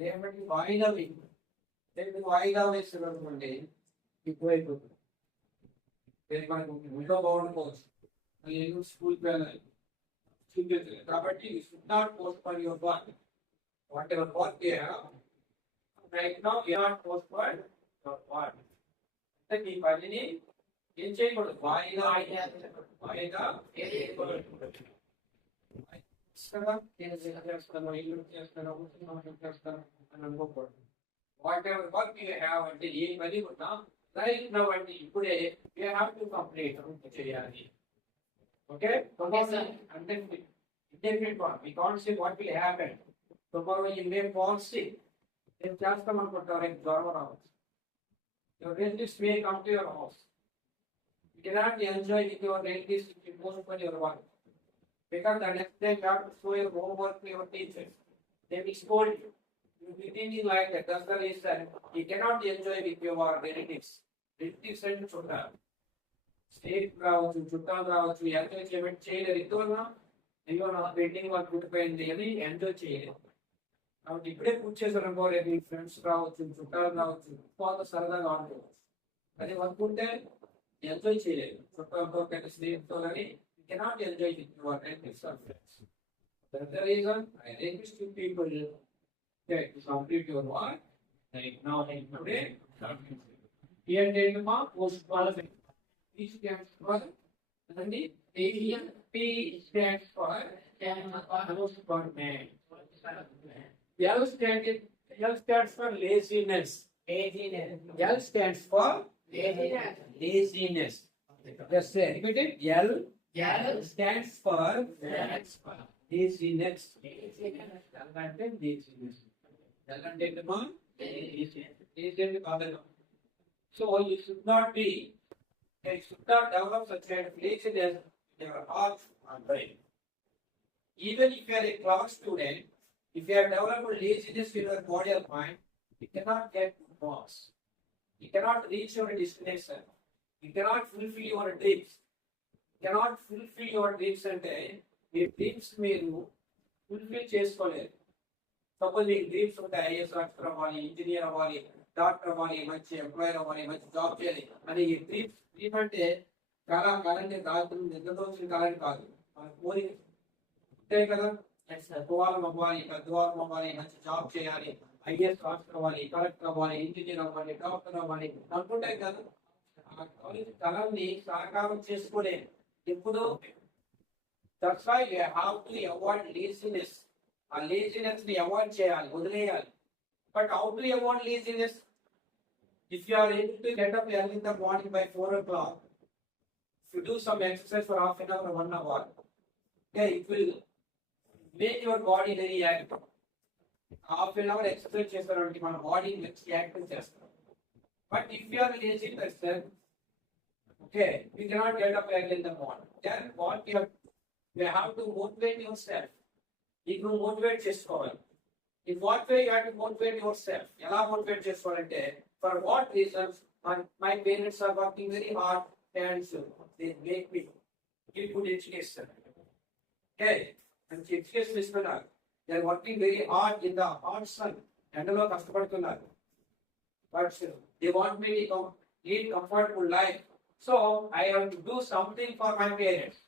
రేపటి వాయిదా వేయి. రేపు వాయిదా వేస్తున్నటువంటి ఎక్కువైపోతుంది. రేపు మనకు ఇంట్లో బాగుండుకోవచ్చు, నేను స్కూల్కి వెళ్ళాలి చూపించలేదు కాబట్టి should not post for your work. What ever work right now you not post for your work. అంటే ఈ పనిని ఏం చేయకూడదు, వాయిదా వాయిదా చేస్తాను, ఇల్లు చేస్తాను, చేస్తాను అని అనుకోకూడదు. What ever work you have అంటే ఏ పని ఉన్నా రైట్ నౌ అంటే ఇప్పుడే యూ హ్యావ్ టు కంప్లీట్ చేయాలి. Okay? Tomorrow, and then indefinite one. We can't say what will happen. Tomorrow you may fall sick. Then just come and put your exam house. Your relatives may come to your house. You cannot enjoy with your relatives if you postpone your work. Because the next day you have to show your homework to your teachers. They will scold you. You will be thinking like that. That's the reason you cannot enjoy with your relatives. Relatives and children. State రావచ్చు, చుట్టాలు రావచ్చు, enjoy చేయలేరు. ఇందువల్ల అయ్యో నా painting work పుట్టిపోయింది అని enjoy చేయలేదు. కాబట్టి ఇప్పుడే పూర్తి చేశారు అనుకోలేదు. మీ ఫ్రెండ్స్ రావచ్చు, చుట్టాలు రావచ్చు, వాళ్ళతో సరదాగా ఆడుకోవచ్చు. అదే వర్క్ ఉంటే ఎంజాయ్ చేయలేదు. చుట్టాలతో కానీ స్నేహితులతో కానీ cannot enjoy with your friends. That's the reason I request you people to complete your work. Like now, like today, here take the post qualification. P stands for P stands for postponement. L stands for laziness. L stands for laziness. Just say, repeat it. L stands for laziness. L అంటే laziness. L అంటే laziness. So you should not be. You should not develop such kind of laziness in your heart and brain. Even if you are a clever student, if you have developed laziness in your body or mind, you cannot get good marks. You cannot reach your destination. You cannot fulfill your dreams. You cannot fulfill your dreams అంటే మీ dreams మీరు fulfil చేసుకోలేరు. Suppose మీకు dreams ఉంటాయి, IAS officer అవ్వాలి, engineer అవ్వాలి, doctor అవ్వాలి, మంచి employer అవ్వాలి, మంచి జాబ్ చేయాలి అని ఈ డ్రీమ్స్. డ్రీమ్ అంటే చాలా కాలంటే రాత్రి నిద్రదోచిన కాలం కాదు, మన కోరిక అంతే కదా. గొప్పవాళ్ళం అవ్వాలి, పెద్దవాళ్ళం అవ్వాలి, మంచి జాబ్ చేయాలి, ఐఏఎస్ ఆఫీసర్ అవ్వాలి, కలెక్టర్ అవ్వాలి, ఇంజనీర్ అవ్వాలి, డాక్టర్ అవ్వాలి అనుకుంటాయి కదా. ఆ కళల్ని సాకారం చేసుకునే ఎప్పుడు. That's why you have to avoid laziness. ఆ లేజినెస్ ని అవాయిడ్ చేయాలి, వదిలేయాలి. But how to avoid laziness? If you are able to get up early in the morning by 4 o'clock, if you do some exercise for half an hour or 1 hour, okay, it will make your body very active. Half an hour exercise చేస్తారంటే మన body మంచి active చేస్తారు. But if you are a lazy person, okay, you cannot get up early in the morning. Then what you have to motivate yourself. You motivate చేసుకోవాలి. In what way you have to motivate yourself? ఎలా motivate చేసుకోవాలంటే, for what reasons my parents are working very hard and so they make me give good education. Okay, and education ఇస్తున్నారు. They are working very hard in the hot sun. ఎండలో కష్టపడుతున్నారు. But they want me to lead comfortable life. So I have to do something for my parents.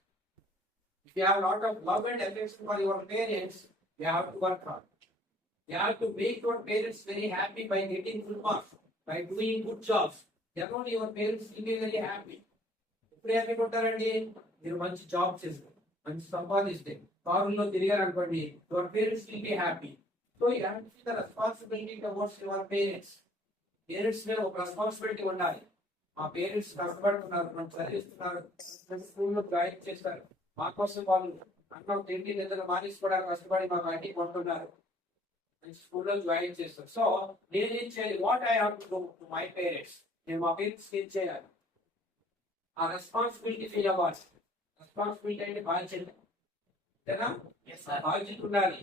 If you have a lot of love and affection for your parents, you have to work hard. You have to make your parents very happy by getting good marks, by doing good jobs. Then only your parents will be very happy. ఇప్పుడు happy ఉంటారండి, మీరు మంచి job చేస్తారు, మంచి సంపాదిస్తే, కారులో తిరిగారు అనుకోండి, your parents will be happy. So you have to see the responsibility towards your parents. Parents మీద ఒక రెస్పాన్సిబిలిటీ ఉండాలి. మా పేరెంట్స్ కష్టపడుతున్నారు, మనం చదివిస్తున్నారు, స్కూల్లో జాయిన్ చేస్తారు, మా కోసం వాళ్ళు అన్నం తిండి నిద్ర మానేసుకోవడానికి కష్టపడి మాకు అన్ని కొంటున్నారు, స్కూల్లో జాయిన్ చేస్తారు. సో నేనేం చేయాలి? What I have to do to my parents? నేను మా పేరెంట్స్ ఏం చేయాలి? ఆ రెస్పాన్సిబిలిటీ ఫీల్ అవ్వాలి. రెస్పాన్సిబిలిటీ అంటే బాధ్యత, బాధ్యత ఉండాలి.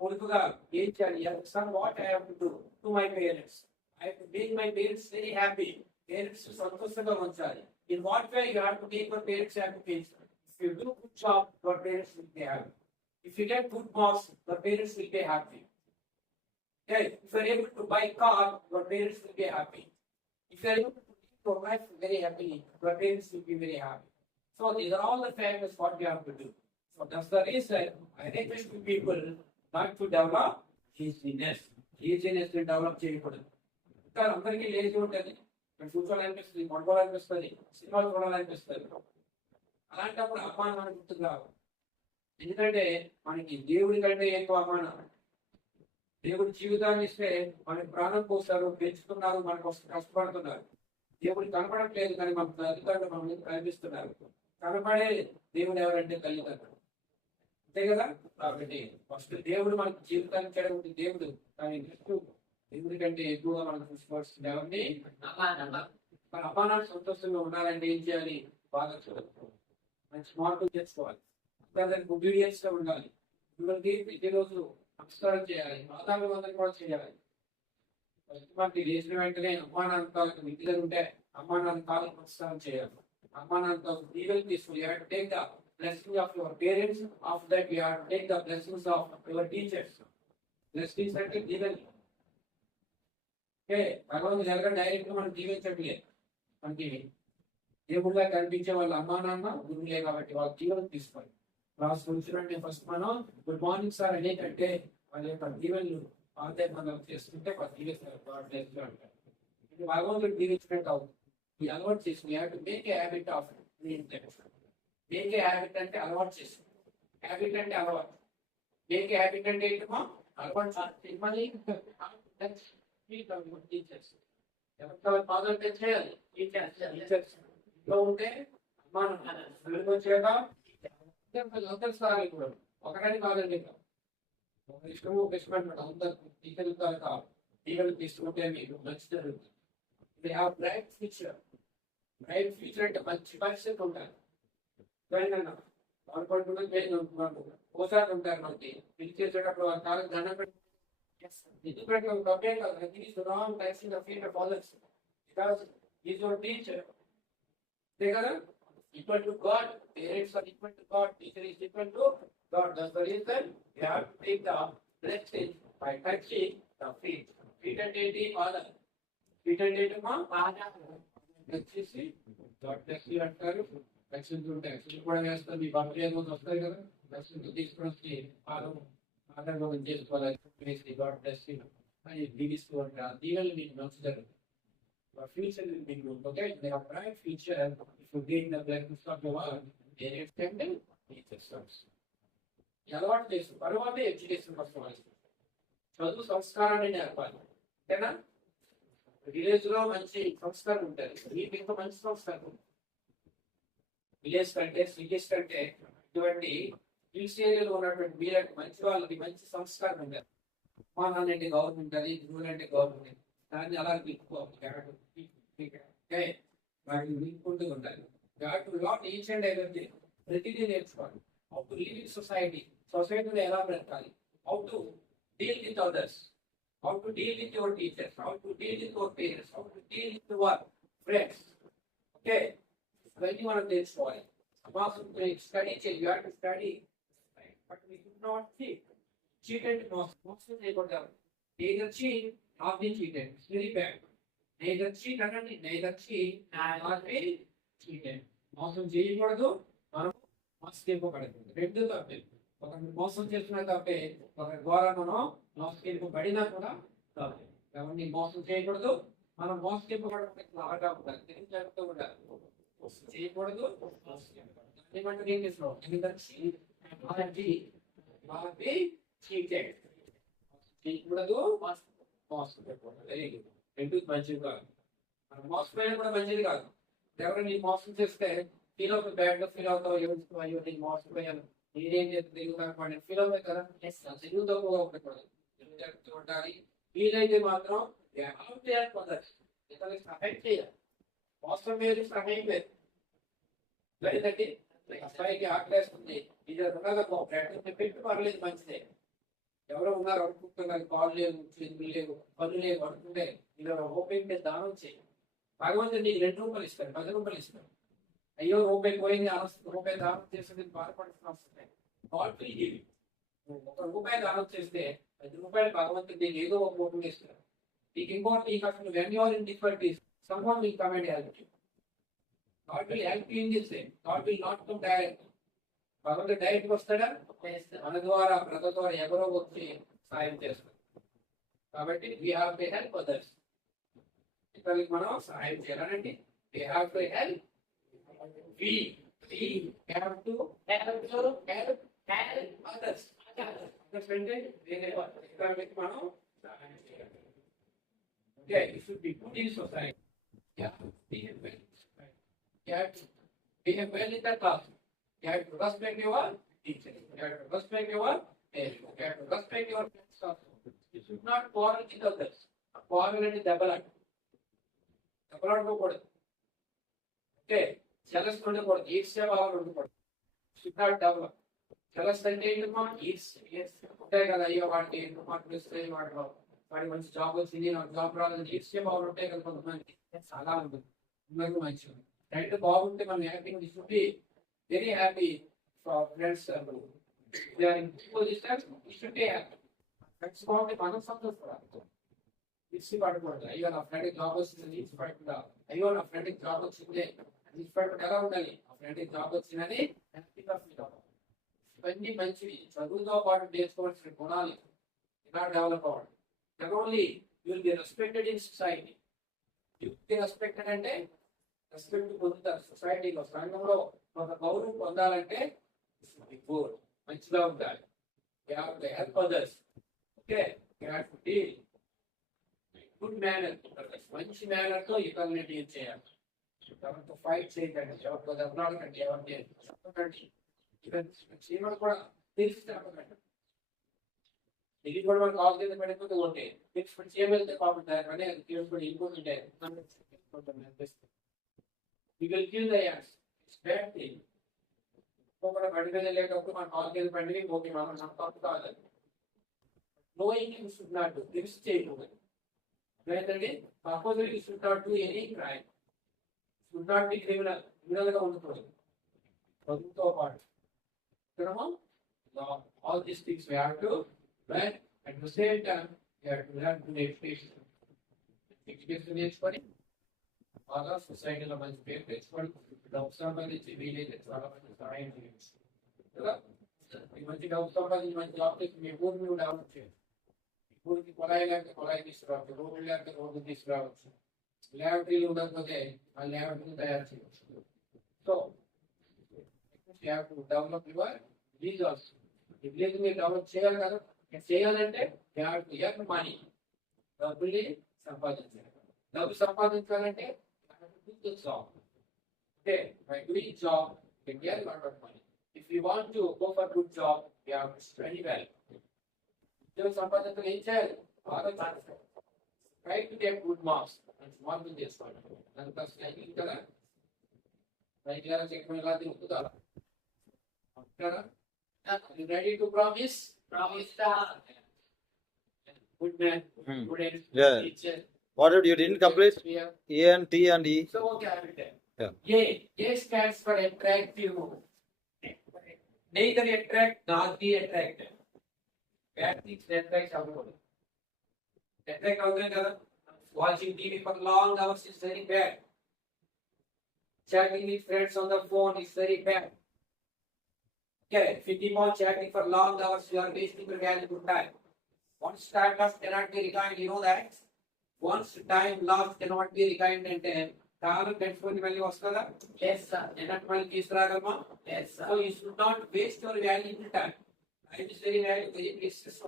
కొడుకుగా ఏం చేయాలి? What I have to do to my parents? I have to make my parents very happy. Parents సంతోషంగా ఉంచాలి. In what way you have to make your parents happy? If you do good job, your parents will be happy. If you get good marks, your parents will be happy. Okay, if you are able to buy car, your parents will be happy. If you are able to live your life very happily, your parents will be very happy. So these are all the factors what we have to do. So that's the reason I request people not to develop laziness. Laziness to develop చేయకూడదు. ఇంకా అందరికీ lazy ఉంటుంది. కూర్చోవాలనిపిస్తుంది, పడుకోవాలనిపిస్తుంది, సినిమాలు చూడాలనిపిస్తుంది. అలాంటప్పుడు అమ్మానాన్ని గుర్తుకు రావు. ఎందుకంటే మనకి దేవుడి కంటే ఎక్కువ అమ్మానం. దేవుడి జీవితాన్ని ఇస్తే మనకి ప్రాణం పోస్తారు, పెంచుతున్నారు, మనకు కష్టపడుతున్నారు. దేవుడు కనపడట్లేదు కానీ మన తల్లిదండ్రులు మన మీద కనిపిస్తున్నారు. కనపడే దేవుడు ఎవరంటే తల్లిదండ్రులు, అంతే కదా. కాబట్టి ఫస్ట్ దేవుడు మనకు జీవితాన్ని ఇచ్చాడు దేవుడు, కానీ నెక్స్ట్ దేవుడి కంటే ఎక్కువగా మనకు చూసుకోవాల్సింది ఎవరిని? మన అమ్మానాన్ని సంతోషంగా ఉండాలంటే ఏం చేయాలి? బాగా చూడాలి, మంచి మార్పులు చేసుకోవాలి, దానికి ఒబీడియన్స్ గా ఉండాలి. ప్రతిరోజు నమస్కారం చేయాలి, మాతాపితందరూ కూడా చేయాలి. మనకి లేచిన వెంటనే అమ్మానాన్న తాలూకు ఇంటి దగ్గర ఉంటే అమ్మానాన్న తాలూకు నమస్కారం చేయాలి. అమ్మానాన్న తాలూకు దీవెనలు తీసుకోవాలి. You have to take the blessing of your parents. After that you have to take the blessings of your teachers. Blessings అంటే దీవెనలు. ఓకే, భగవంతుడు జరగడం డైరెక్ట్ గా మనం దీవించట్లేదు. మనకి దేవుడుగా కనిపించే వాళ్ళ అమ్మా నాన్న గురువులే కాబట్టి వాళ్ళ దీవెనలు తీసుకోవాలి. క్లాస్ కూర్చుంటే ఫస్ట్ మనం గుడ్ మార్నింగ్ సార్ అనేటంటే వాళ్ళ యొక్క దీవెనలు ఆదాయ మనం చేసుకుంటే వాళ్ళు దీవిస్తారు. భగవంతుడు దీవించినట్టు అవుతుంది. ఈ అలవాటు చేసుకుని make a habit of make a habit అంటే అలవాటు చేసుకుని. హ్యాబిట్ అంటే అలవాటు. మేక్ ఏ హ్యాబిట్ అంటే ఏంటో అలవాటు మళ్ళీ టీచర్స్ ఫాదర్ చేయాలి. టీచర్స్ ఇంట్లో ఉంటే మనం ఒకటని కాదండి, ఒక ఇష్టము ఒక ఇష్టం అనమాట. అందరు టీచర్లు టీచర్లు తీసుకుంటే మీకు మంచి జరుగుతుంది. Bright future. బ్రైట్ ఫ్యూచర్ అంటే మంచి భవిష్యత్తు ఉంటారు. వాళ్ళు ఓసారి ఉంటారు. మనకి పిలిచి చేసేటప్పుడు వాళ్ళ కాలం దండం పెట్టి equal to God, parents are equal to God, teacher is equal to God. That's the reason you have to take the blessing by touching the feet. Feet and eighty father. Feet and eighty ma father. వచ్చేసి God bless you అంటారు. లక్ష్యం ఉంటాయి. కూడా వేస్తారు. మీ birthday రోజు వస్తాయి కదా, లక్ష్యం తీసుకొని ఆదరణ చేసుకోవాలి. God bless you అని దీవిస్తూ ఉంటారు. దీవెనలు మీకు మంచి జరుగుతుంది. Future will be good. Okay, they have bright future. If you gain the blessings of the world, they extend teachers. అలవాటు చేసు తర్వాత ఎడ్యుకేషన్ వస్తుంది. చదువు సంస్కారాన్ని నేర్పాలి. ఓకేనా? విలేజ్ లో మంచి సంస్కారం ఉంటుంది. మీకు ఇంకా మంచి సంస్కారం. విలేజ్ కంటే సిటీస్ కంటే ఇటువంటి హిల్స్ ఏరియాలో ఉన్నటువంటి మీరంటే మంచి వాళ్ళకి మంచి సంస్కారం ఉంటుంది. మా నాన్నంటే గవర్నమెంట్ అది, గురువులంటే గవర్నమెంట్. దాన్ని అలా వాటిని వినుకుంటూ ఉండాలి. ఈచ్ అండ్ ఎవరిథింగ్ ప్రతిదీ నేర్చుకోవాలి. How to live in society, సొసైటీలో ఎలా బ్రతకాలి, how to deal with others, how to deal with your teachers, how to deal with your parents, how to deal with your friends. Okay, ఇవన్నీ మనం నేర్చుకోవాలి. Study చేయాలి, study but we should not cheat and మోసం చేయకూడదు. Not been cheated. It's very bad. Neither cheat అనండి, neither cheat nor be cheated. మోసం చేయకూడదు, మనం మోసపోకూడదు. రెండు తప్పే. ఒకరిని మోసం చేస్తున్నా తప్పే, ఒకరి ద్వారా మనం మోసపోబడినా కూడా తప్పే. ఎవరిని మోసం చేయకూడదు, మనం మోసపోకూడదు. లాగా ఉండాలి, తెలియజేస్తూ ఉండాలి. మోసం చేయకూడదు, ఏమంటే ఏం చేస్తున్నాం? neither cheat nor be cheated. చేయకూడదు, ఎందుకు మంచిది కాదు. మనం మోసపోయినా కూడా మంచిది కాదు. ఎవరు నీ మోసం చేస్తే ఫీల్ అవుతావు, బ్యాడ్ గా ఫీల్ అవుతావు. అయ్యో నేను మోసపోయాను, నేనేం చేస్తుంది ఫీల్ అవుతాయి కదా. తెలుగుతో ఉండకూడదు, ఉండాలి. వీలైతే మాత్రం ఇతరులకు సహాయం చేయాలి. మోసం వేరు, సహాయం వేరు. లేదంటే అబ్బాయికి ఆకలేస్తుంది, ఇది ఉండదు, పెట్టు పర్లేదు, మంచిదే. ఎవరో ఉన్నారు అనుకుంటున్నారు, కాళ్ళు లేవు, చేతులు లేవు, పనులు లేవు అనుకుంటే ఇలా రూపాయి దానం చేయి. భగవంతుడు నీకు 2 రూపాయలు ఇస్తాడు, 10 రూపాయలు ఇస్తాడు. అయ్యో రూపాయి పోయింది, రూపాయి దానం చేస్తుంది బాధపడుతున్నా వస్తున్నాయి. ₹1 దానం చేస్తే ₹10 భగవంతుడు నీకు ఏదో ఒక రూపంలో ఇస్తారు. నీకు ఇంకోటి నీకు అసలు when you are in difficulties, someone will come and help you. God will help you in this way. God will not come direct. భగవంతుడు డైరెక్ట్ వస్తాడా? మన ద్వారా బ్రదర్ ద్వారా ఎవరో వచ్చి సాయం చేస్తారు. కాబట్టి we have to help others. ఇతరులకు మనం సహాయం చేయాలండి. We have to help. We have to help others. Others అంటే వేరే ఇతరులకు మనం సహాయం చేయాలి. Okay, you should be good in society. Yeah, behave well in society. You have to behave well in the class. You have to respect your teachers. You have to respect your parents. You have to respect your friends also. You should not quarrel with others. Quarrel అంటే దెబ్బలాడుకోకూడదు. Okay, jealous ఉండకూడదు, ఈర్ష్య భావాలు ఉండకూడదు. Should not develop. Jealous అంటే ఏంటమ్మా? ఈర్ష్య. ఉంటాయి కదా, అయ్యో వాడికి మార్కులు వస్తాయి, వాడి మంచి జాబ్ వచ్చింది, నాకు జాబ్ రాలేదు, ఈర్ష్య భావాలు ఉంటాయి కదా కొంతమంది. చాలా ఉంటుంది. అందరూ మంచిగా రైట్ బాగుంటే మనం హ్యాపీగా తీసుకుంటే very happy for friends. Friends బాగుంటే మనం సంతోషపడాలి. ఇచ్చి పడకూడదు. అయ్యో నా ఫ్రెండ్కి జాబ్ వచ్చిందని ఇచ్చి పడకుండా, అయ్యో నా ఫ్రెండ్కి జాబ్ వచ్చిందే అని ఇచ్చి పడకుండా ఎలా ఉండాలి? ఆ ఫ్రెండ్కి జాబ్ వచ్చిందని హ్యాపీగా ఫీల్ అవ్వాలి. ఇవన్నీ మంచివి. చదువుతో పాటు నేర్చుకోవాల్సిన గుణాలు ఇలా డెవలప్ అవ్వాలి. Not only you will be respected in society. You be respected అంటే రెస్పెక్ట్ పొందుతారు సొసైటీలో. సంఘంలో ఒక గౌరవం పొందాలంటే మంచిగా ఉండాలి. Help others. Okay, good manner, మంచి మేనర్ తో ఇతరులని డీల్ చేయాలి. ఎవరితో ఫైట్ చేయకండి, ఎవరితో దెబ్బలాడకండి, ఎవరిని చెప్పకండి. ఈవెన్ కూడా తెలిసి చెప్పకండి. ఇది కూడా మనకు కాల్ కింద పడిపోతే ఉంటే ఇప్పుడు చేయగలిగితే బాగుంటారు కానీ అది తీసుకొని ఇంకోటి కూడా బండి మీద వెళ్ళేటప్పుడు మన కాల్ కింద పండి ఓకే మనం తప్పు కావాలి. Knowing you should not do, తెలిసి చేయకూడదు. ఏంటంటే opposite you should not do any crime, should not be criminal. Criminal గా ఉండకూడదు. చదువుతో పాటు all these things we have to learn. At the same time we have to learn to education. Education నేర్చుకొని బాగా సొసైటీలో మంచి పేరు తెచ్చుకొని డబ్బు సంపాదించి వీలైతే చాలా మంది సహాయం చేయొచ్చు కదా. ఈ మంచి డబ్బు సంపాదించి మంచి జాబ్ చేసి మీ ఊరిని కూడా డెవలప్ చేయాలి. ఊరికి కొలాయి లేకపోతే కొలాయి తీసుకురావచ్చు, రోడ్లు లేకపోతే రోడ్లు తీసుకురావచ్చు, ల్యాబొరేటరీలు ఉండకపోతే ఆ ల్యాబొరేటరీని తయారు చేయవచ్చు. So you have to develop your village also. ఈ విలేజ్ మీరు డెవలప్ చేయాలి కదా. చేయాలంటే you have to earn money. డబ్బుల్ని సంపాదించాలి. డబ్బు సంపాదించాలంటే you have to do the job. Okay, by doing job you can get a lot of money. If you want to go for good job, you have to study well. ఉద్యోగ సంపాదించాలి ఏం చేయాలి? బాగా చదువుకోవాలి. Try to get good marks and మార్కులు చేసుకోవాలి. దాని plus liking కదా, రైట్ గా చెక్ ఇలా తిరుగుతుందా? You ready to promise? Promise. Good man. Good Yeah. teacher. What did you didn't complete? Yeah. A and T and E. So okay, I will tell. Yeah. A stands for attractive. Neither attract nor be attracted. Bad things attract everybody. Attract అవుతుంది కదా. Watching TV for long hours is very bad. Chatting with friends on the phone is very bad. Okay, if you keep on chatting for long hours, you are wasting your valuable time. Once time lost cannot be regained, you know that? Once time lost cannot be regained అంటే కాలం పెట్టుకొని మళ్ళీ వస్తుందా? Yes sir. ఎన్నట్టు మళ్ళీ తీసుకురాగలమా? Yes sir. So you should not waste your valuable time. Time is very valuable, very precious.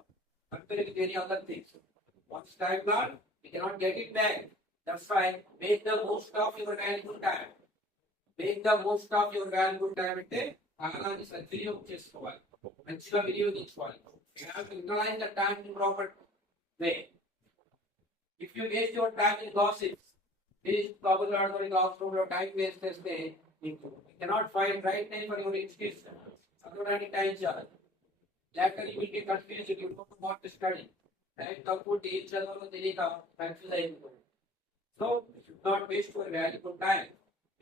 Compared with any other things. Once time lost, you cannot get it back. That's why make the most of your valuable time. Make the most of your valuable time అంటే కాలాన్ని సద్వినియోగం చేసుకోవాలి, మంచిగా వినియోగించుకోవాలి. You have to utilize the time in proper way. If you waste your time in gossip, this కబుర్లు ఆడుకొని class లో time waste చేస్తే you cannot find right time for your education. చదవడానికి టైం చాలు. Later you will be confused, you don't know what to study. Time తక్కువ ఏం చదవాలో తెలియక కన్ఫ్యూజ్ అయిపోతుంది. So you should not waste your valuable time.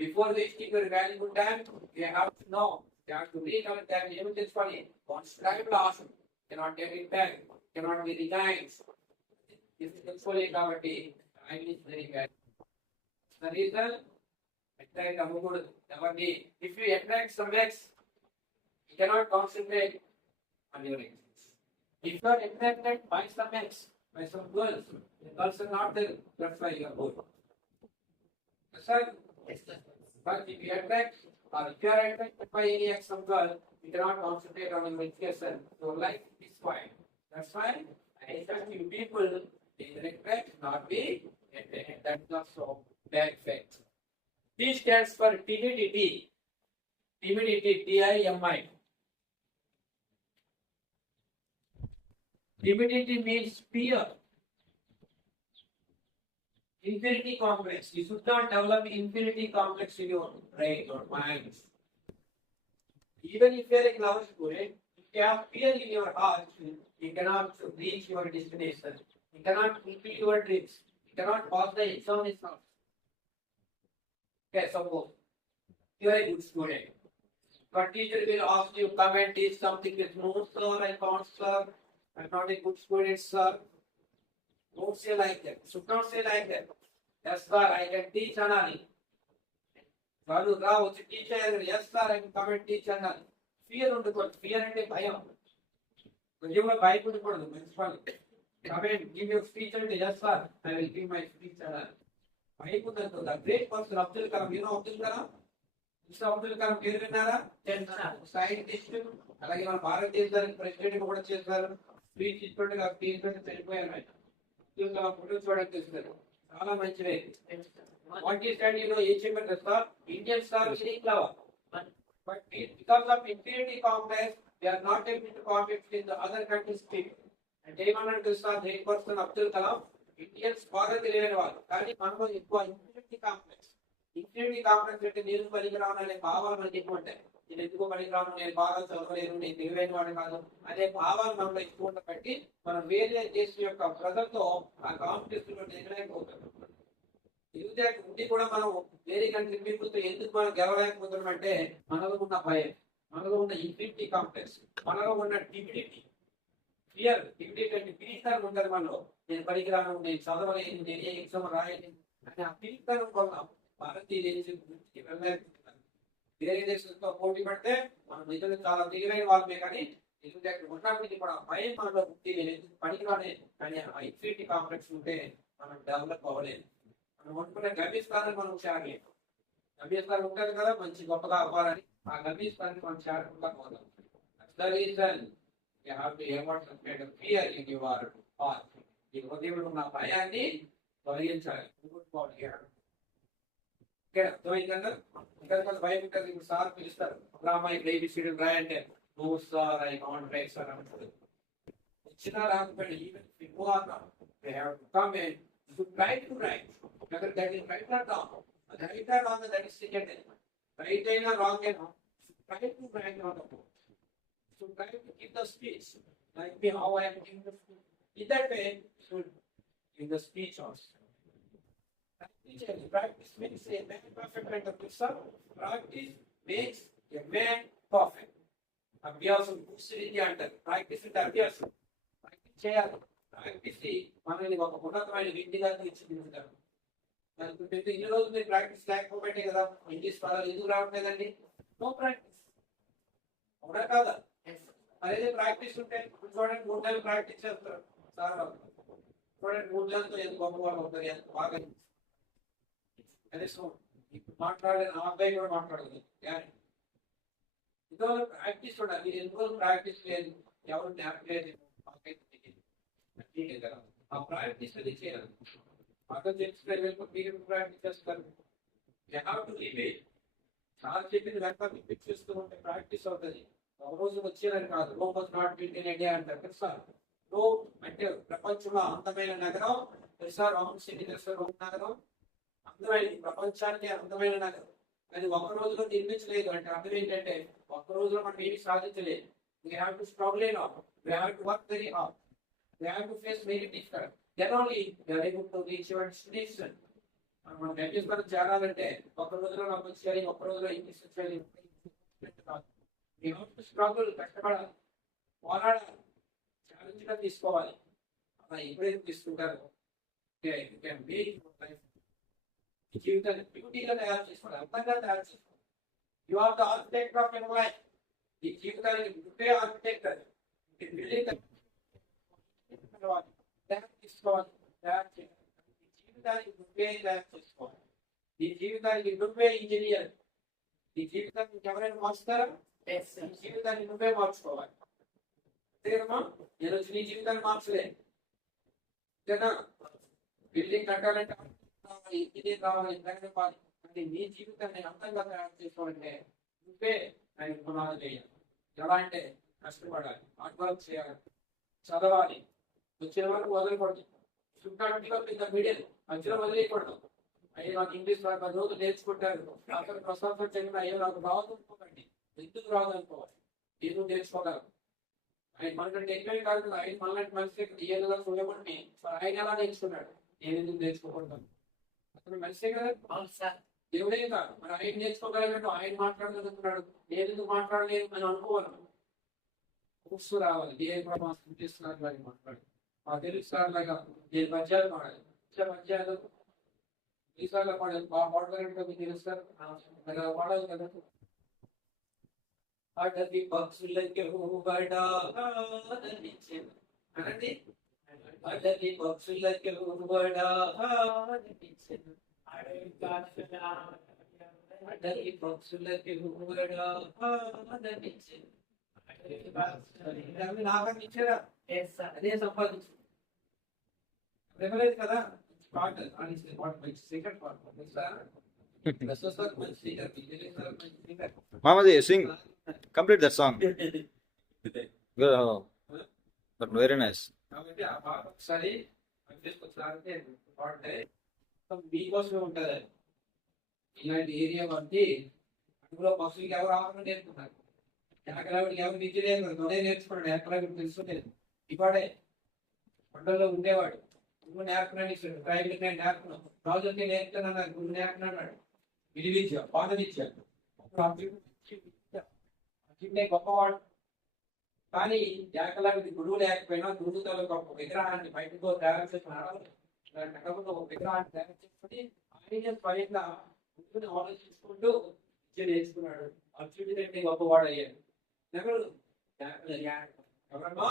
Before wasting your valuable time, you have to know. You have to read our time. ఏమి తెలుసుకోవాలి? Once time lost, cannot get it back, cannot be resigned. This is helpful కాబట్టి time is very bad. The reason attract అవ్వకూడదు ఎవరిని. If you attract some X, you cannot concentrate on your exams. If you are attracted by some X, by some girls, the girls are not there, that's why you are good. Yes, sir? Yes, sir. But if you attract or if you are attracted by any X some girl, you cannot concentrate on your education. Your life is quiet. That's why attractive people they attract, not be attracted. That's not so bad fact. T stands for timidity. Timidity, T-I-M-I. Timidity means fear. Infinity complex. You should not develop infinity complex in your brain or mind. Even if you are a clever student, if you have fear in your heart, you cannot reach your destination. You cannot fulfill your dreams. You cannot pass the examination. Okay, suppose you are a good student. But teacher will ask you, come and teach something with no, sir, I can't, sir. I'm not a good student, sir. Don't say like that. Should not say like that. Yes, sir, I can teach another. Valu Rao, teacher, yes, sir, I can come and teach another. Fear on the God, fear and a bhayam. When you are Bible, municipal, come and give your speech and yes, sir, I will give my speech another. Bible, the great person, Abdul Kalam, you know Abdul Kalam? Mr. Abdul Kalam, పేరు విన్నారా? Scientist అలాగే మన భారతదేశానికి president కూడా చేశారు. Speech ఇస్తుండగా speech చనిపోయారు ఆయన. Photo చూడడానికి చేస్తారు. చాలా మంచిది. వాట్ ఈస్ దట్ achievement తెలుసా? Indians are very clever. But because of infinity complex, they are not able to compete with the other countries' people. అంటే ఏమన్నాడు తెలుసా? Great person Abdul Kalam Indians బాగా తెలియని వాళ్ళు కానీ మనకు ఎక్కువ ఇన్ఫినిటీ కాంప్లెక్స్. ఇన్ఫినిటీ కాంప్లెక్స్ అంటే నేను పనికిరాను అనే భావాలు మనకి ఎక్కువ ఉంటాయి. నేను ఎందుకు పనికిరాను, నేను బాగా చదవలేను, నేను తెలివైన వాడు కాదు అనే భావాలు మనలో ఎక్కువ ఉండబట్టి మనం వేరే దేశం యొక్క ప్రజలతో ఆ కాంపిటీషన్ లో నిలలేకపోతున్నాం. నిరుద్యోగ ఉండి కూడా మనం వేరే కంట్రీ పీపుల్తో ఎందుకు మనం గెలవలేకపోతున్నాం అంటే మనలో ఉన్న భయం, మనలో ఉన్న ఇన్ఫినిటీ కాంప్లెక్స్, మనలో ఉన్న డిగ్నిటీ, ఫియర్. డిగ్నిటీ అంటే పీడితాన్ని ఉంటుంది మనలో. నేను పనికిరాను, నేను చదవలేను, నేను ఏ ఎగ్జామ్ రాయలేను అని ఆ పీడితాన్ని కొన్నాం. భారతీయ దేశం వెళ్ళలేకపోతున్నాం. వేరే దేశంతో పోటీ పడితే మనం నిజంగా చాలా దిగులైన వాళ్ళమే కానీ నిరుద్యోగ ఉన్నప్పటికీ కూడా భయం మనలో పుట్టి నేను ఎందుకు పనికిరానే కానీ ఆ ఇన్ఫినిటీ కాంప్లెక్స్ ఉంటే మనం డెవలప్ అవ్వలేదు. మనం అనుకునే గమ్యస్థానాన్ని మనం చేరలేము. గమ్యస్థానం ఉంటుంది కదా మంచి గొప్పగా అవ్వాలని, ఆ గమ్యస్థానాన్ని మనం చేరకుండా పోతాం. ఈ హృదయంలో ఉన్న భయాన్ని తొలగించాలి. భయం ఉంటుంది. ఇప్పుడు సార్ పిలుస్తారు, రామాయి ఏబిసిడి రాయంటే no sir I can't write sir అంటారు. వచ్చినా రాకపోయినా even they have to come in to try to write. Whether that is right or wrong. Right or wrong, that is secondary. Right or wrong, try to write on the board. So try to give the speech. Like me, how I am giving the speech. In that way, should give the speech also. Practice makes a man perfect like the person. Practice makes a man perfect. అభ్యాసం కూర్చుని అంటారు. Practice అంటే అభ్యాసం. Practice చేయాలి. Practice మనల్ని ఒక ఉన్నతమైన వ్యక్తిగా తీర్చిదిద్దుతారు. ఇన్ని రోజులు మీరు ప్రాక్టీస్ లేకపోతే కదా ఇంగ్లీష్ పదాలు ఎందుకు రావట్లేదండి? No practice. అవునా కాదా? అదే ప్రాక్టీస్ ఉంటే చూడండి 3 నెలలు ప్రాక్టీస్ చేస్తారు సార్. చూడండి 3 నెలలతో ఎంత గొప్ప వాళ్ళు అవుతారు, ఎంత బాగా. అదే సో ఇప్పుడు మాట్లాడే ఆ అబ్బాయి కూడా మాట్లాడదు. ఇంకో ప్రాక్టీస్ ఉండాలి. మీరు ఎందుకో ప్రాక్టీస్ లేదు, ఎవరు జ్ఞాపకం లేదు, ఆ ప్రాక్టీస్ అది చేయాలి. బాగా తెలిసిన మీరు ప్రాక్టీస్ చేస్తారు. చాలా చెప్పింది వెంట రిపీట్ చేస్తూ ఉంటే ప్రాక్టీస్ అవుతుంది. ఒక రోజు వచ్చేదని కాదు. Rome was not built in India అంటారు తెలుసా? రోమ్ అంటే ప్రపంచంలో అందమైన నగరం తెలుసా? రోమ్ సిటీ తెలుసా? రోమ్ నగరం అందమైన, ప్రపంచానికి అందమైన నగరం. అది ఒక రోజులో నిర్మించలేదు అంటే అర్థం ఏంటంటే ఒక్క రోజులో మనం ఏమి సాధించలేదు. We have to struggle a lot. We have to work very hard. We have to face very difficult. Then only we are able to reach your destination. మనం గమ్యస్థానం చేరాలంటే ఒక రోజులో నాకు వచ్చేయాలి, ఒక రోజులో ఇంగ్లీష్ వచ్చేయాలి. We have to struggle, కష్టపడాలి, పోరాడాలి. జాగ్రత్తగా తీసుకోవాలి. అలా ఎప్పుడైతే తీసుకుంటారో ఈ జీవితాన్ని బ్యూటీగా తయారు చేసుకోవాలి, అందంగా తయారు చేసుకోవాలి. You are the architect of your life. ఈ జీవితానికి నువ్వే ఆర్కిటెక్ట్. అది బిల్డింగ్ తయారు తీసుకోవాలి, తయారు చేయాలి. ఈ జీవితానికి నువ్వే తయారు చేసుకోవాలి. ఈ జీవితానికి నువ్వే ఇంజనీర్. ఈ జీవితాన్ని ఎవరైనా మార్చుతారా? ఈ జీవితాన్ని నువ్వే మార్చుకోవాలి. అంతేనమ్మా, నేను నీ జీవితాన్ని మార్చలేదు. అంతేనా? బిల్డింగ్ కట్టాలంటే ఇది కావాలి, కావాలి. అంటే నీ జీవితాన్ని అందంగా తయారు చేసుకోవాలంటే నువ్వే ఆయన పునాది చేయాలి. ఎలా అంటే కష్టపడాలి, హార్డ్ వర్క్ చేయాలి, చదవాలి, వచ్చిన వరకు వదలకూడదు. ఇంటర్మీడియట్ మధ్యలో వదిలేయకూడదు. అయ్యో నాకు ఇంగ్లీష్ రాక రోజు నేర్చుకుంటారు, అక్కడ ప్రస్తుతం చెప్పిన అయ్యో నాకు రాదు అనుకోకండి. ఎందుకు రాదు అనుకోవాలి, ఏదో నేర్చుకోగలరు. ఆయన మనకంటే ఎక్కువే కాదు, ఆయన మనలాంటి మనిషి ఏదో చూడకుండా ఆయన ఎలా నేర్చుకున్నాడు, నేను ఎందుకు నేర్చుకోకూడదు? అతను మనిషే కదా, దేవుడే కాదు. మరి ఆయన నేర్చుకోగలిగినట్టు ఆయన మాట్లాడగలుగుతున్నాడు, నేను ఎందుకు మాట్లాడలేదు అని అనుకోవాలి. కూర్చు రావాలి, దేవుని ప్రభావం సృష్టిస్తున్నారు లాగా మాట్లాడు. మా తెలుగు సార్ లాగా నేను పద్యాలు పాడాలి, పద్యాలు ఈసార్లు పాడాలి, బాగా పాడగలిగినట్టు మీకు తెలుస్తారు పాడాలి కదా. అడవి పక్షులకి అనండి, అడవి పక్షులకి అడవి పక్షులకి నాకని ఇచ్చారా? అదే సంపాదించు కదా. పాట పాట మంచి సింగర్, పాట మంచి singer. Mamaji, sing. Complete that song. Good. Oh. But very nice. కాబట్టి ఆ పాట ఒకసారి తీసుకొచ్చారంటే పాటే మీకోసమే ఉంటుంది. ఇలాంటి ఏరియా బట్టి అందులో పశువులకి ఎవరు ఆహారం నేర్పుతున్నారు, ఎక్కడికి ఎవరు నిద్ర నేర్చుకున్నాడు, నేర్చుకున్నాడు ఎక్కడ తెలుసుకోలేదు. ఇవాడే పంటల్లో ఉండేవాడు, గురువు నేర్పున్నాడు, ఇస్తాడు ప్రైవేట్ నేర్పున్నాడు, రాజులకి నేర్పుతున్నాడు, గురువు నేర్పున్నాడు. విలువిద్య, పాత విద్య, గొప్పవాడు. కానీ ఏకలాంటి గురువు లేకపోయినా గురువుతో గొప్ప విగ్రహాన్ని బయటకు తయారు చేసుకున్నాడు. ఒక విగ్రహాన్ని తయారు చేసుకుని ఆయన స్వయంగా గురువుని ఆలోచించుకుంటూ విద్య నేర్చుకున్నాడు. అర్జునుడి కంటే గొప్పవాడు అయ్యాడు. ఎవరు ఎవరమ్మా?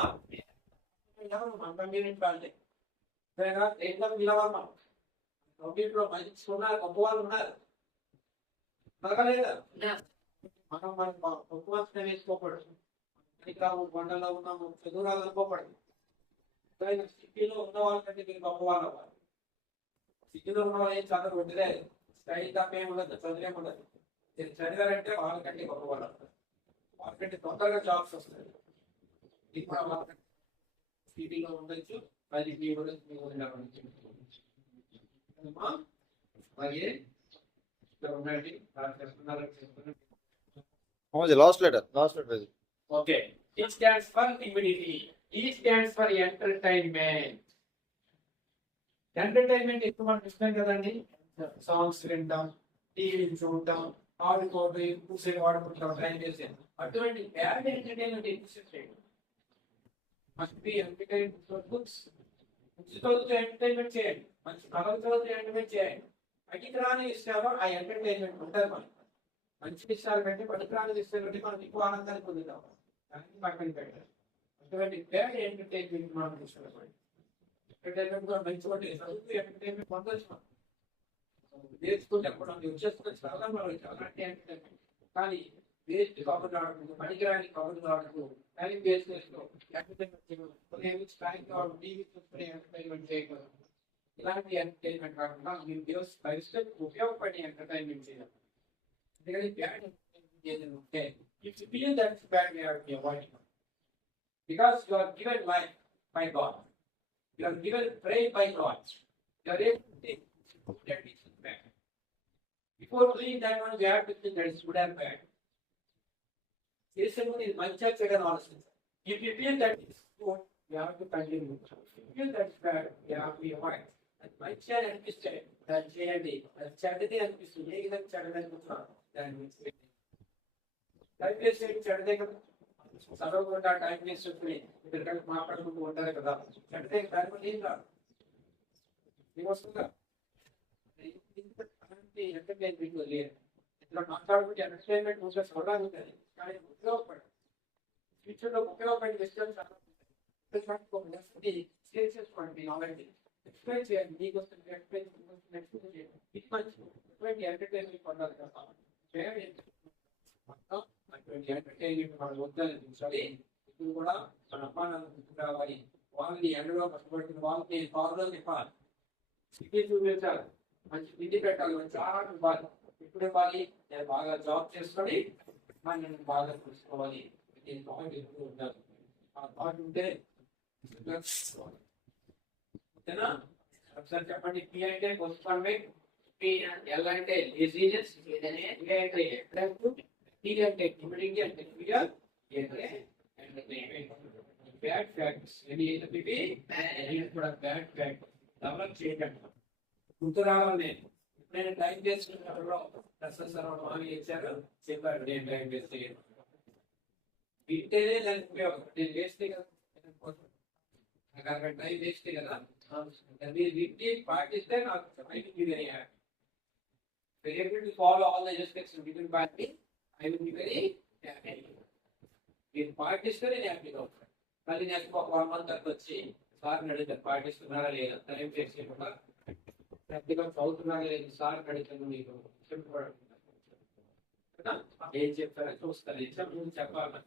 కంప్యూటర్ మంచి ఉన్నారు, గొప్ప వాళ్ళు ఉన్నారు. మనం మనం గొప్ప వేసుకోకూడదు. బండలో ఉన్నాము, చదువు రాదనుకోకూడదు. సిటీలో ఉన్న వాళ్ళకంటే మీరు గొప్ప వాళ్ళు అవ్వాలి. సిటీలో ఉన్న వాళ్ళు ఏం చదువు ఉండలేదు, స్టైల్ తప్ప ఏమి ఉండదు, చదువులేం ఉండదు. మీరు చదివారంటే వాళ్ళకంటే గొప్ప వాళ్ళు అవుతారు. వాళ్ళకంటే తొందరగా జాబ్స్ వస్తాయి. ఇప్పుడు వాళ్ళకంటే సిటీలో ఉండొచ్చు, అది మీ ఉండొచ్చు. అలాగే ఉండండి. Mamaji, last letter. Last letter. Okay. It stands for immunity. E stands for entertainment. Entertainment ఎక్కువ మనం ఇష్టం కదండి. సాంగ్స్ వింటాం, టీవీ చూడటం, ఆడుకోవడం, కూర్చొని వాడుకుంటాం, టైం చేసేది. అటువంటి బ్యాడ్ ఎంటర్టైన్మెంట్ ఎక్కువ must be entertainment for books. Books చదువుతూ ఎంటర్టైన్మెంట్ చేయండి, మంచి కథలు చదువుతూ ఎంటర్టైన్మెంట్ చేయండి. పనికిరాని విషయాలు ఆ ఎంటర్టైన్మెంట్ ఉంటుంది. మనకి మంచి విషయాలు కంటే పనికిరాని విషయాలు కంటే మనం ఎక్కువ ఆనందాన్ని పొందుతాం. దానికి పక్కన పెట్టాలి. అటువంటి బ్యాడ్ ఎంటర్టైన్మెంట్ మనం తీసుకోవాలి. ఎంటర్టైన్మెంట్ కూడా మంచి చదువుతూ ఎంటర్టైన్మెంట్ పొందొచ్చు, నేర్చుకుంటే కూడా వచ్చేసుకొని చాలా అలాంటి ఎంటర్టైన్మెంట్. కానీ వేస్ట్ కబుర్లు ఆడుకుంటూ, పనికిరాని కబుర్లు ఆడుతూ, టైం వేస్ట్ చేస్తూ ఎంటర్టైన్మెంట్ టీవీ చూసుకునే ఎంటర్టైన్మెంట్ చేయకూడదు. ఇలాంటి ఎంటర్టైన్మెంట్ కాకుండా మీరు దేవుడు పరిస్థితి ఉపయోగపడే ఎంటర్టైన్మెంట్ చేయాలి. అందుకని బ్యాడ్ ఎంటర్టైన్మెంట్ ఉంటే if you feel that is bad, you have to avoid it. Because you are given life by God, you are given brain by God, you are able to think that is bad. Before doing that one, you have to think that is good and bad. This is మంచిగా చెడ్డని ఆలోచించాలి. If you feel that is good, you have to continue. If you feel that is bad, you have to avoid. అది మంచిగా అనిపిస్తే దాన్ని చేయండి, అది చెడ్డది అనిపిస్తుంది, ఏ విధంగా చెడ్డది అనిపిస్తున్నారు దాన్ని చెడ్డదే కదా. చదవకుండా టైం వేస్ట్ చెప్పి ఇక్కడ మాట్లాడుకుంటూ ఉంటారు కదా అంటే దానివల్ల ఏం రాదు ఏమొస్తుందా ఎంటర్టైన్మెంట్ లేదు ఇట్లా మాట్లాడుకుంటే ఎంటర్టైన్మెంట్ కొంచెం చూడాలి ఉంటుంది కానీ ఉపయోగపడదు ఫ్యూచర్ లో ఉపయోగపడే విషయాలు చాలా ఉంటాయి సేల్ చేసుకోండి ఆల్రెడీ ఎక్స్ప్లెయిన్ చేయండి మీకు వస్తుంది ఎక్స్ప్లెయిన్ చేయండి ఇది మంచి ఎటువంటి ఎంటర్టైన్మెంట్ పొందాలి కదా ఎంటర్టైన్మెంట్ వాళ్ళు వద్దని చూసాలి ఇప్పుడు కూడా మన అమ్మానాన్ని గుర్తు రావాలి వాళ్ళని ఎండలో కష్టపడుతున్న వాళ్ళని ఫాదర్ చెప్పాలి సిటీ చూపించాలి మంచి తిండి పెట్టాలి మంచి ఆహారం ఇవ్వాలి ఇప్పుడు ఇవ్వాలి నేను బాగా జాబ్ చేసుకొని నేను బాగా చూసుకోవాలి దీని పాయింట్ ఎప్పుడు ఉండాలి ఆ పాయింట్ ఉంటే ఓకేనా ఒకసారి చెప్పండి పి అంటే పోస్ట్పోన్మెంట్ పి ఎల్ అంటే డిసీజెస్ ఏ అంటే టీ అంటే హ్యూమిడిటీ అంటే ఫియర్ అంటే బ్యాడ్ ఫ్యాక్ట్స్ ఇది కూడా బ్యాడ్ ఫ్యాక్ట్ డెవలప్ చేయడం గుర్తు రావాలి నేను టైం చేసుకున్నప్పుడు ప్రొఫెసర్ వాళ్ళు ఇచ్చారు చెప్పారు నేను టైం వేస్ట్ చేయను వింటేనే దానికి ఉపయోగం నేను వేస్తే కదా నాకు టైం వేస్ట్ కదా మీరు వింటే పాటిస్తే నాకు follow all the instructions given by me I will be very happy మీరు పాటిస్తే నేను హ్యాపీగా ఉంటాను మళ్ళీ నెక్స్ట్ ఒక 1 month తర్వాత వచ్చి సార్ అడుగుతారు పాటిస్తున్నారా లేదా టైం వేస్ట్ చేయకుండా ప్రాక్టికల్ చదువుతున్నారా లేదు సార్ అడుగుతాను మీకు ఏం చెప్తారో చూస్తారు ఎగ్జామ్ ముందు చెప్పాలి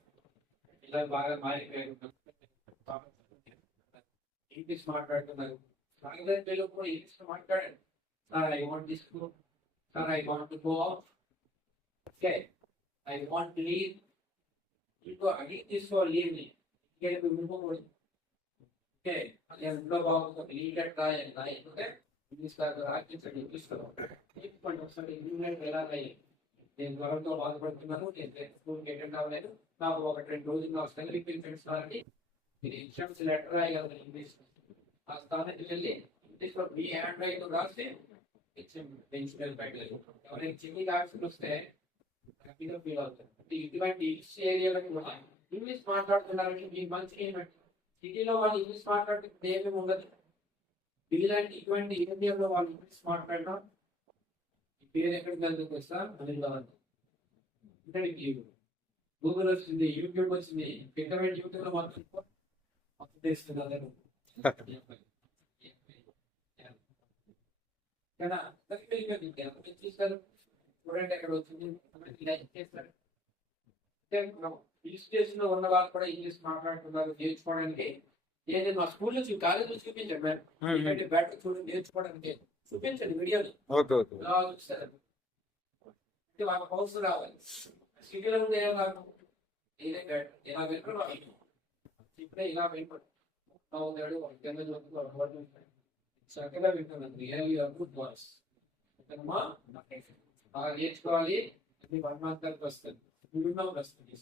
ఇలా బాగా మారిపోయారు ఇంగ్లీష్ మాట్లాడుతున్నారు సాగర్ తెలుగు కూడా ఇంగ్లీష్ మాట్లాడండి sir I want this sir I want to go of okay I want leave ఇంకో అడిగి తీసుకో లీవ్ ని ఇంకోకూడదు ఓకే అది ఎంతో బాగుంటుంది లీవ్ లెట్ రాయాలి ఓకే ఇంగ్లీష్ రాయించండి ఇంగ్లీష్ తీసుకోండి ఒకసారి ఇంగ్లీష్ ఎలా రాయాలి నేను జ్వరంతో బాధపడుతున్నాను నేను స్కూల్కి అటెండ్ అవ్వలేదు నాకు 1-2 రోజులు వస్తాను రిపీట్ ఫ్రెండ్స్ కాబట్టి మీరు ఎగ్జామ్స్ లెటర్ రాయగలరు ఇంగ్లీష్ ఆ స్థానానికి వెళ్ళి ఇంగ్లీష్ లో మీ హ్యాండ్ రైటింగ్ రాసి ప్రిన్సిపల్ పెట్టలేదు ఎవరైనా చిన్ని ఆప్షన్ వస్తే హ్యాపీగా ఫీల్ అవుతుంది ఇటువంటి ఏరియాలకు కూడా ఇంగ్లీష్ మాట్లాడుతున్నారంటే మీకు మంచి ఏమంటే సిటీలో వాళ్ళు ఇంగ్లీష్ మాట్లాడుతుంటే ఏమేమి ఉండదు ఇలాంటి ఇటువంటి ఏరియాలో వాళ్ళు ఇంగ్లీష్ మాట్లాడడం పేరు ఎక్కడికి వెళ్తుంది వస్తా అని అంటే గూగుల్ వచ్చింది యూట్యూబ్ వచ్చింది ఇంటర్నెట్ యూట్యూబ్ లో మొత్తం తెలుస్తుంది అందరూ కదా చూస్తారు చూడండి ఎక్కడ వచ్చింది చేస్తారు అంటే హిల్ స్టేషన్ లో ఉన్న వాళ్ళు కూడా ఇంగ్లీష్ మాట్లాడుతున్నారు నేర్చుకోవడానికి ఏదైనా మా స్కూల్ నుంచి కాలేజీలో చూపించండి మేడం బయట చూడండి నేర్చుకోవడానికి చూపించండి వీడియోలు చూస్తారు అంటే వాళ్ళ హౌస్ రావాలి సిటీలో ఉండే ఇలా వెళ్ళడం ఇప్పుడే ఇలా వెళ్ళిపోయి చక్కగా వింటున్నాను రియల్లీ గుడ్ వాయిస్ బాగా నేర్చుకోవాలి 1 month వస్తుంది 3 వస్తుంది